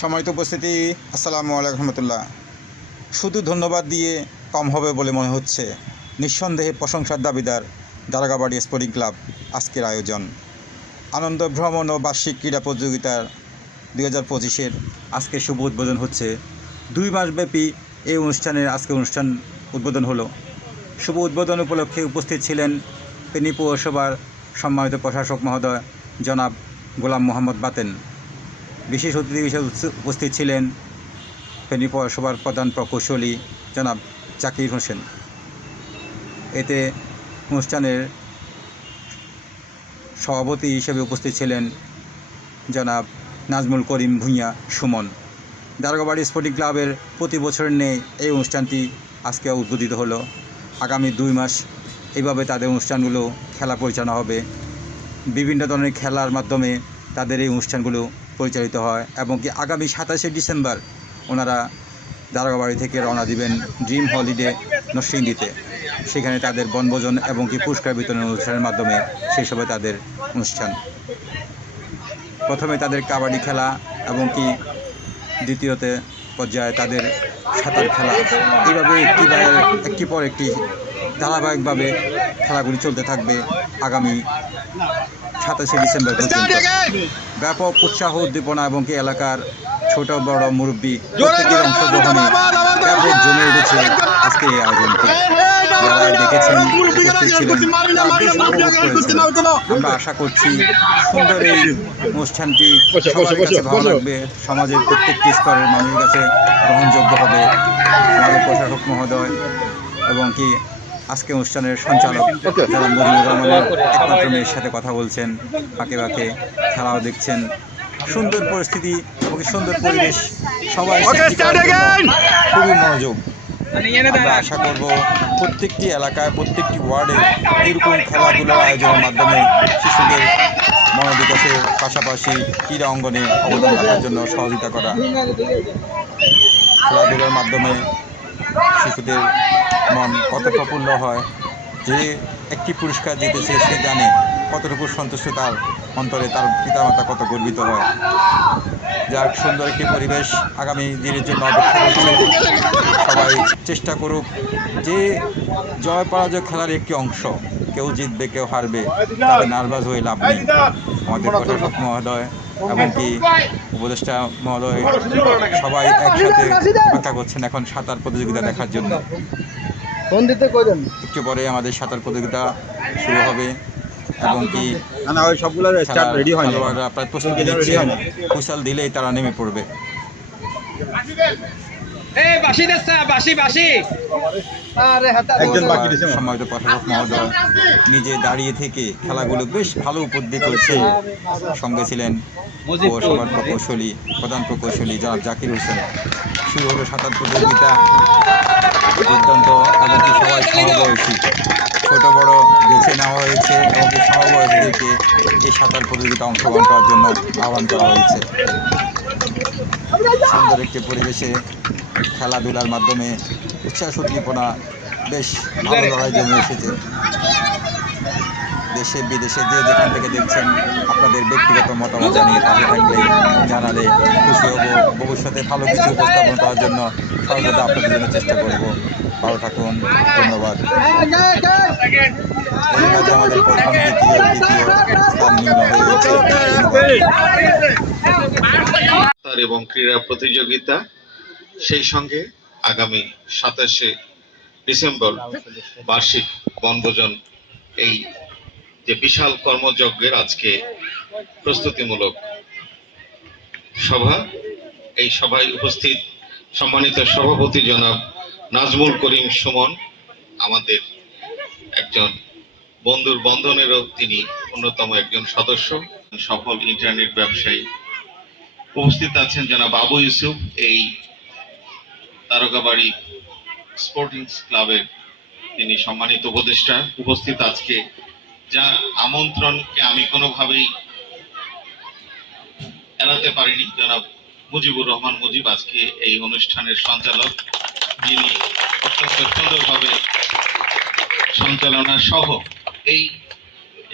সম্মানিত উপস্থিতি, আসসালামু আলাইকুম রহমতুল্লাহ। শুধু ধন্যবাদ দিয়ে কম হবে বলে মনে হচ্ছে। নিঃসন্দেহে প্রশংসার দাবিদার দারোগাবাড়ি স্পোর্টিং ক্লাব আজকের আয়োজন আনন্দ ভ্রমণ ও বার্ষিক ক্রীড়া প্রতিযোগিতার 2025-এর আজকে শুভ উদ্বোধন হচ্ছে। 2 মাসব্যাপী এই অনুষ্ঠানের আজকে অনুষ্ঠান উদ্বোধন হলো। শুভ উদ্বোধন উপলক্ষে উপস্থিত ছিলেন ফেনী পৌরসভার সম্মানিত প্রশাসক মহোদয় জনাব গোলাম মোহাম্মদ বাতেন। বিশেষ অতিথি হিসেবে উপস্থিত ছিলেন ফেনী পৌরসভার প্রধান প্রকৌশলী জনাব জাকির হোসেন। এতে অনুষ্ঠানের সভাপতি হিসেবে উপস্থিত ছিলেন জনাব নাজমুল করিম ভূঁইয়া সুমন। দারোগাবাড়ি স্পোর্টিং ক্লাবের প্রতি বছরের নেই এই অনুষ্ঠানটি আজকে উদ্বোধিত হলো। আগামী 2 মাস এইভাবে তাদের অনুষ্ঠানগুলো খেলা পরিচালনা হবে। বিভিন্ন ধরনের খেলার মাধ্যমে তাদের এই অনুষ্ঠানগুলো পরিচালিত হয় এবং কি আগামী 27শে ডিসেম্বর ওনারা দারোগাবাড়ি থেকে রওনা দিবেন ড্রিম হলিডে নরসিংদীতে। সেখানে তাদের বনভোজন এবং কি পুরস্কার বিতরণ অনুষ্ঠানের মাধ্যমে শেষ হবে তাদের অনুষ্ঠান। প্রথমে তাদের কাবাডি খেলা এবং কি দ্বিতীয়তে পর্যায়ে তাদের সাঁতার খেলা, এইভাবে একটি পর একটি ধারাবাহিকভাবে খেলাগুলি চলতে থাকবে আগামী 27শে ডিসেম্বর পর্যন্ত। ব্যাপক উৎসাহ উদ্দীপনা এবং কি এলাকার ছোট বড় মুরব্বী প্রত্যেকের অংশগ্রহণে ব্যাপক জমে উঠেছে আজকে এই আয়োজনটি। যারা দেখেছেন, উপস্থিত ছিলেন, তারা বেশ উপভোগ করেছেন। আমরা আশা করছি সুন্দর এই অনুষ্ঠানটি সবার কাছে ভালো লাগবে, সমাজের প্রত্যেকটি স্তরের মানুষের কাছে গ্রহণযোগ্য হবে। আমাদের প্রশাসক মহোদয় এবং কি আজকে অনুষ্ঠানের সঞ্চালক যারা মজিবুর রহমানের একমাত্র মেয়ের সাথে কথা বলছেন, ফাঁকে ফাঁকে খেলাও দেখছেন। সুন্দর পরিস্থিতি এবং সুন্দর পরিবেশ, সবাই খুবই মনোযোগ। আমরা আশা করব প্রত্যেকটি এলাকায় প্রত্যেকটি ওয়ার্ডে এরকম খেলাধুলার আয়োজনের মাধ্যমে শিশুদের মনোবিকাশের পাশাপাশি ক্রীড়া অঙ্গনে অবদান রাখার জন্য সহযোগিতা করা। খেলাধুলার মাধ্যমে শিশুদের মন কত প্রফুল্ল হয়, যে একটি পুরস্কার জিতেছে সে জানে কতটুকু সন্তুষ্ট তার অন্তরে, তার পিতামাতা কত গর্বিত হয়। যার সুন্দর একটি পরিবেশ আগামী দিনের জন্য অপেক্ষা করছে। সবাই চেষ্টা করুক, যে জয় পরাজয় খেলার একটি অংশ, কেউ জিতবে কেউ হারবে, তাতে নার্ভাস হয়ে লাভ নেই। আমাদের প্রশাসক মহোদয় এবং কি উপদেষ্টা মহোদয় সবাই একসাথে অপেক্ষা করছেন এখন সাঁতার প্রতিযোগিতা দেখার জন্য। একটু পরে আমাদের সাঁতার প্রতিযোগিতা শুরু হবে এবং কি খেলোয়াড়রা প্রায় প্রস্তুতি নিচ্ছে, হুইসেল দিলেই তারা নেমে পড়বে। সম্মানিত প্রশাসক মহোদয় নিজে দাঁড়িয়ে থেকে খেলাগুলো বেশ ভালো উপলব্ধি করেছে। সঙ্গে ছিলেন পৌরসভার প্রকৌশলী, প্রধান প্রকৌশলী জনাব জাকির হোসেন। শুরু হলো সাঁতার প্রতিযোগিতা। দুর্দান্ত এবং কি সবাই সমবয়সী, ছোট বড় বেছে নেওয়া হয়েছে এবং কি সমবয়সীদেরকে এই সাঁতার প্রতিযোগিতা অংশগ্রহণ করার জন্য আহ্বান করা হয়েছে। সুন্দর একটি পরিবেশে খেলাধুলার মাধ্যমে উচ্ছ্বাস উদ্দীপনা বেশ ভালো লড়াই জমে এসেছে। দেশে বিদেশে যে যেখান থেকে দেখছেন আপনাদের ব্যক্তিগত মতামত জানিয়ে পাশে থাকলে জানালে খুশি হব। ভবিষ্যতে ভালো কিছু উপস্থাপন করার জন্য সর্বদা আপনাদের জন্য চেষ্টা করব। ভালো থাকুন, ধন্যবাদ। এই মাঝে আমাদের প্রথম দ্বিতীয় স্থান নিম্ন হয়েছে এবং ক্রীড়া প্রতিযোগিতা, সেই সঙ্গে আগামী 27শে ডিসেম্বর বার্ষিক বনভোজন, এই যে বিশাল কর্মযজ্ঞের আজকে প্রস্তুতিমূলক সভা, এই সভায় উপস্থিত সম্মানিত সভাপতি জনাব নাজমুল করিম সুমন, আমাদের একজন বন্ধুর বন্ধনেরও তিনি অন্যতম একজন সদস্য, সফল ইন্টারনেট ব্যবসায়ী। উপস্থিত আছেন জনাব আবু ইউসুফ, এই দারোগাবাড়ি স্পোর্টিং ক্লাবের তিনি সম্মানিত উপদেষ্টা। উপস্থিত আজকে যার আমন্ত্রণকে আমি কোনোভাবেই এড়াতে পারিনি, জনাব মুজিবুর রহমান মুজিব, আজকে এই অনুষ্ঠানের সঞ্চালক, যিনি অত্যন্ত সুন্দরভাবে সঞ্চালনা সহ এই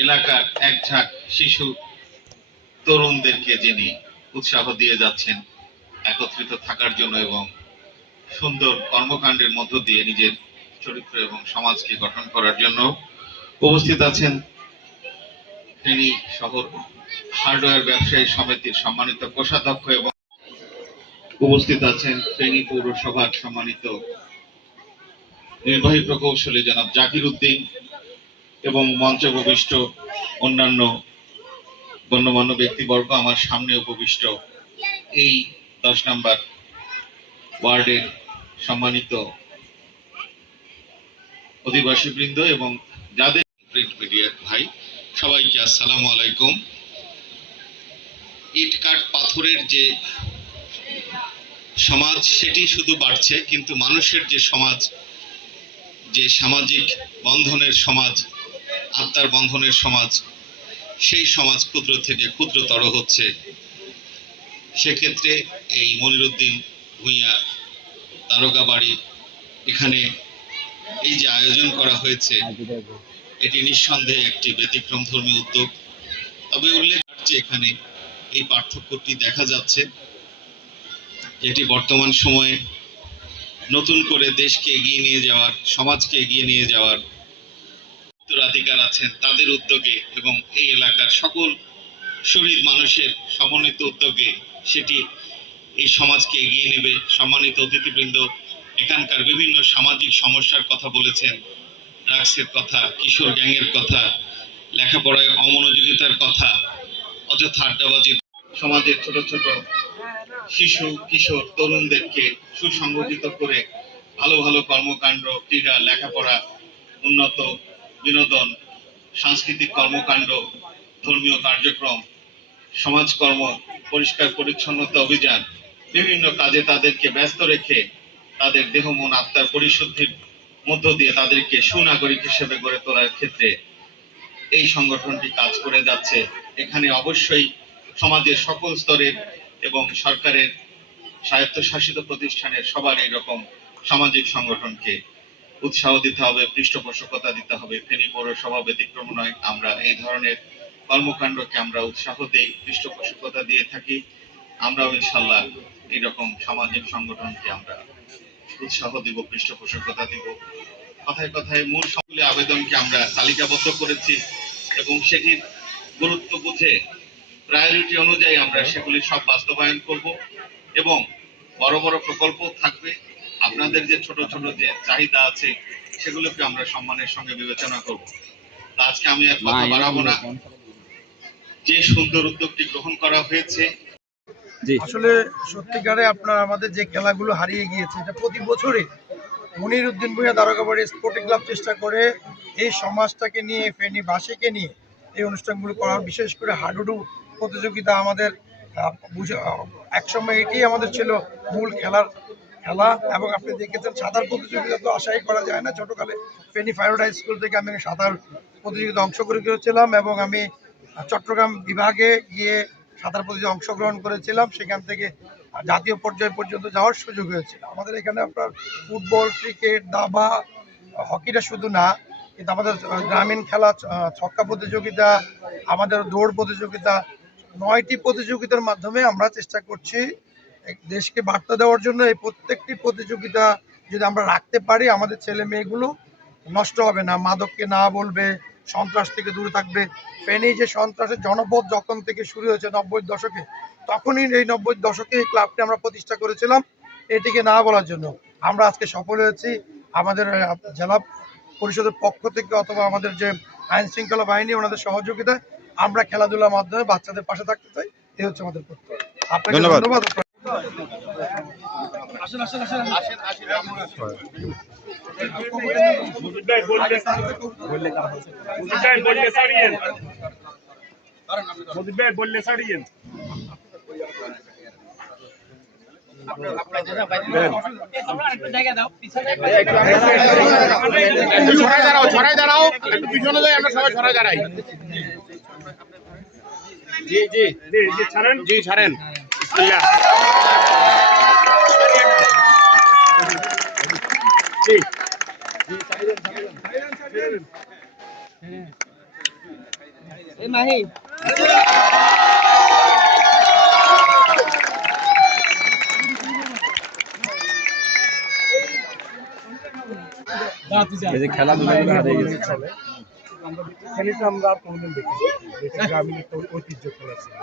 এলাকার এক ঝাঁক শিশু তরুণদেরকে যিনি উৎসাহ দিয়ে যাচ্ছেন একত্রিত থাকার জন্য এবং সুন্দর কর্মকাণ্ডের মধ্য দিয়ে নিজের চরিত্র এবং সমাজকে গঠন করার জন্য উপস্থিত আছেন ফেনী শহর হার্ডওয়্যার ব্যবসায়ী সমিতির সম্মানিত কোষাধ্যক্ষ এবং উপস্থিত আছেন ফেনী পৌরসভার সম্মানিত নির্বাহী প্রকৌশলী জনাব জাকির উদ্দিন এবং মঞ্চে উপবিষ্ট অন্যান্য গণ্যমান্য ব্যক্তিবর্গ, আমার সামনে উপবিষ্ট এই 10 নম্বর ওয়ার্ডের সম্মানিত অধিবাসী বৃন্দ এবং যাদের প্রিন্ট মিডিয়ার ভাই, সবাইকে আসসালামু আলাইকুম। ইট কাঠ পাথরের যে সমাজ সেটি শুধু বাড়ছে, কিন্তু মানুষের যে সমাজ, যে সামাজিক বন্ধনের সমাজ, আত্মার বন্ধনের সমাজ, সেই সমাজ ক্ষুদ্র থেকে ক্ষুদ্রতর হচ্ছে। সেক্ষেত্রে এই মনিরুদ্দিন ভূঁইয়া দারোগা বাড়ি এখানে এই যে আয়োজন করা হয়েছে, এটি নিঃসন্দেহে একটি ব্যতিক্রমধর্মী উদ্যোগ। তবে উল্লেখ যে এখানে এই পার্থক্যটি দেখা যাচ্ছে, এটি বর্তমান সময়ে নতুন করে দেশকে এগিয়ে নিয়ে যাওয়ার, সমাজকে এগিয়ে নিয়ে যাওয়ার উত্তরাধিকার আছেন তাদের উদ্যোগে এবং এই এলাকার সকল শহীদ মানুষের সমন্বিত উদ্যোগে সেটি এই সমাজকে এগিয়ে নেবে। সম্মানিত অতিথিবৃন্দ এখানকার বিভিন্ন সামাজিক সমস্যার কথা বলেছেন, ড্রাগসের কথা, কিশোর গ্যাংয়ের কথা, লেখাপড়ায় অমনোযোগিতার কথা, অযথা আড্ডাবাজি, সমাজের ছোট ছোট শিশু কিশোর তরুণদেরকে সুসংগঠিত করে ভালো ভালো কর্মকাণ্ড, ক্রীড়া, লেখাপড়া, উন্নত বিনোদন, সাংস্কৃতিক কর্মকাণ্ড, ধর্মীয় কার্যক্রম, সমাজকর্ম, পরিষ্কার পরিচ্ছন্নতা অভিযান, বিভিন্ন কাজে তাদেরকে ব্যস্ত রেখে তাদের দেহ মন আত্মার পরিশুদ্ধির মধ্য দিয়ে তাদেরকে সুনাগরিক হিসেবে গড়ে তোলার ক্ষেত্রে এই সংগঠনটি কাজ করে যাচ্ছে। এখানে অবশ্যই সমাজের সকল স্তরের এবং সরকারের স্বায়ত্তশাসিত প্রতিষ্ঠানের সবার এইরকম সামাজিক সংগঠনকে উৎসাহ দিতে হবে, পৃষ্ঠপোষকতা দিতে হবে। ফেনী পৌরসভা ব্যতিক্রম নয়, আমরা এই ধরনের কর্মকাণ্ডকে আমরা উৎসাহ দেই, পৃষ্ঠপোষকতা দিয়ে থাকি। আমরাও ইনশাল্লাহ এইরকম সামাজিক সংগঠনকে আমরা উৎসাহ দিব, পৃষ্ঠপোষকতা দিব। কথায় কথায় মূল সকলে আবেদনকে আমরা তালিকাবদ্ধ করেছি এবং সেটির গুরুত্ব বুঝে প্রায়োরিটি অনুযায়ী আমরা সেগুলি সব বাস্তবায়ন করব এবং বড় বড় প্রকল্প থাকবে। আপনাদের যে ছোট ছোট যে চাহিদা আছে সেগুলোকে আমরা সম্মানের সঙ্গে বিবেচনা করব। আজকে আমি আর কথা বাড়াবো না, যে সুন্দর উদ্যোগটি গ্রহণ করা হয়েছে। আসলে সত্যিকারে আপনার আমাদের যে খেলাগুলো হারিয়ে গিয়েছে, এটা প্রতি বছরই মনিরুদ্দিন ভূঁইয়া দারোগাবাড়ি স্পোর্টিং ক্লাব চেষ্টা করে এই সমাজটাকে নিয়ে, ফেনীবাসীকে নিয়ে এই অনুষ্ঠানগুলো করার। বিশেষ করে হাডুডু প্রতিযোগিতা আমাদের একসময় এটি আমাদের ছিল মূল খেলা। এবং আপনি দেখেছেন সাঁতার প্রতিযোগিতা তো আশাই করা যায় না। ছোটোকালে ফেনী ফায়ারউড হাই স্কুল থেকে আমি সাঁতার প্রতিযোগিতা অংশগ্রহণ করেছিলাম এবং আমি চট্টগ্রাম বিভাগে গিয়ে সাঁতার প্রতিযোগিতায় অংশগ্রহণ করেছিলাম। সেখান থেকে জাতীয় পর্যায় পর্যন্ত যাওয়ার সুযোগ হয়েছিল। আমাদের এখানে আপনার ফুটবল, ক্রিকেট, দাবা, হকিটা শুধু না, কিন্তু আমাদের গ্রামীণ খেলা, ছক্কা প্রতিযোগিতা, আমাদের দৌড় প্রতিযোগিতা, 9টি প্রতিযোগিতার মাধ্যমে আমরা চেষ্টা করছি দেশকে বার্তা দেওয়ার জন্য। এই প্রত্যেকটি প্রতিযোগিতা যদি আমরা রাখতে পারি, আমাদের ছেলে মেয়েগুলো নষ্ট হবে না, মাদককে না বলবে, সন্ত্রাস থেকে দূরে থাকবে। ফেনী যে সন্ত্রাসের জনপদ যখন থেকে শুরু হয়েছে 90-র দশকে, তখনই এই 90-র দশকে এই ক্লাবটি আমরা প্রতিষ্ঠা করেছিলাম এটিকে না বলার জন্য। আমরা আজকে সফল হয়েছি আমাদের জেলা পরিষদের পক্ষ থেকে অথবা আমাদের যে আইন শৃঙ্খলা বাহিনী, ওনাদের সহযোগিতায় আমরা খেলাধুলার মাধ্যমে বাচ্চাদের পাশে থাকতে চাই। এই হচ্ছে আমাদের প্রত্যয়। আপনাকে ধন্যবাদ। আসেন আসেন আসেন আসেন আসেন। বললে ছাড়িয়েন। ছড়াই দাঁড়াও, একটু পিছনে যাই, আমরা সবাই ছড়াই দাঁড়াই। জি জি জি জি ছাড়েন, জি ছাড়েন। জি এই মাহি এই যে খেলাধুলাগুলো হারিয়ে গেছে। চলে আমরা খেলিটা আমরা আর কোনোদিন দেখিনি, এটা গ্রামীণ একটা ঐতিহ্য খেলা ছিল।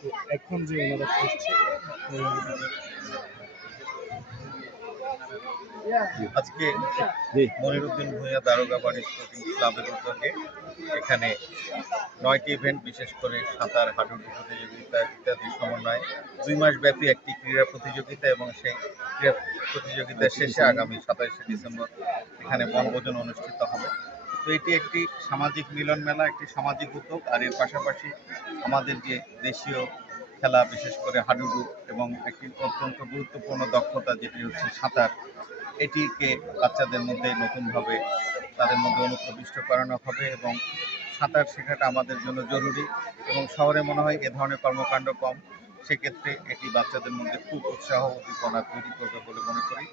তো এখন যে ওনারা করছে আজকে জি। মনিরুদ্দিন ভূঁইয়া দারোগাবাড়ি স্পোর্টিং ক্লাবের উদ্যোগে এখানে 9টি ইভেন্ট, বিশেষ করে সাঁতার, হাডুডু প্রতিযোগিতা ইত্যাদি সমন্বয়ে 2 মাস ব্যাপী একটি ক্রীড়া প্রতিযোগিতা, এবং সেই ক্রীড়া প্রতিযোগিতার শেষে আগামী 27শে ডিসেম্বর এখানে বনভোজন অনুষ্ঠিত হবে। তো এটি একটি সামাজিক মিলন মেলা, একটি সামাজিক উদ্যোগ। আর এর পাশাপাশি আমাদের যে দেশীয় খেলা, বিশেষ করে হাডুডু, এবং একটি অত্যন্ত গুরুত্বপূর্ণ দক্ষতা যেটি হচ্ছে সাঁতার, এটিকে বাচ্চাদের মধ্যে নতুনভাবে তাদের মধ্যে অনুপ্রবিষ্ট করানো হবে। এবং সাঁতার শেখাটা আমাদের জন্য জরুরি, এবং শহরে মনে হয় এ ধরনের কর্মকাণ্ড কম। সেক্ষেত্রে এটি বাচ্চাদের মধ্যে খুব উৎসাহ উদ্দীপনা তৈরি করবে বলে মনে করি,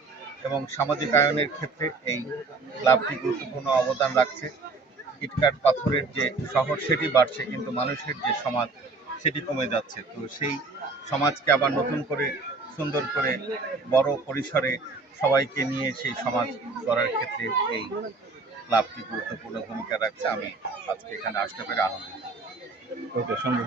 এবং সামাজিক আয়নের ক্ষেত্রে এই ক্লাবটি গুরুত্বপূর্ণ অবদান রাখছে। ইটকাট পাথরের যে শহর সেটি বাড়ছে, কিন্তু মানুষের যে সমাজ সেটি কমে যাচ্ছে। তো সেই সমাজকে আবার নতুন করে সুন্দর করে বড় পরিসরে সবাইকে নিয়ে সেই সমাজ গড়ার ক্ষেত্রে এই ক্লাবটি গুরুত্বপূর্ণ ভূমিকা রাখছে। আমি আজকে এখানে আসতে পেরে আনন্দিত। ওকে, সুন্দর।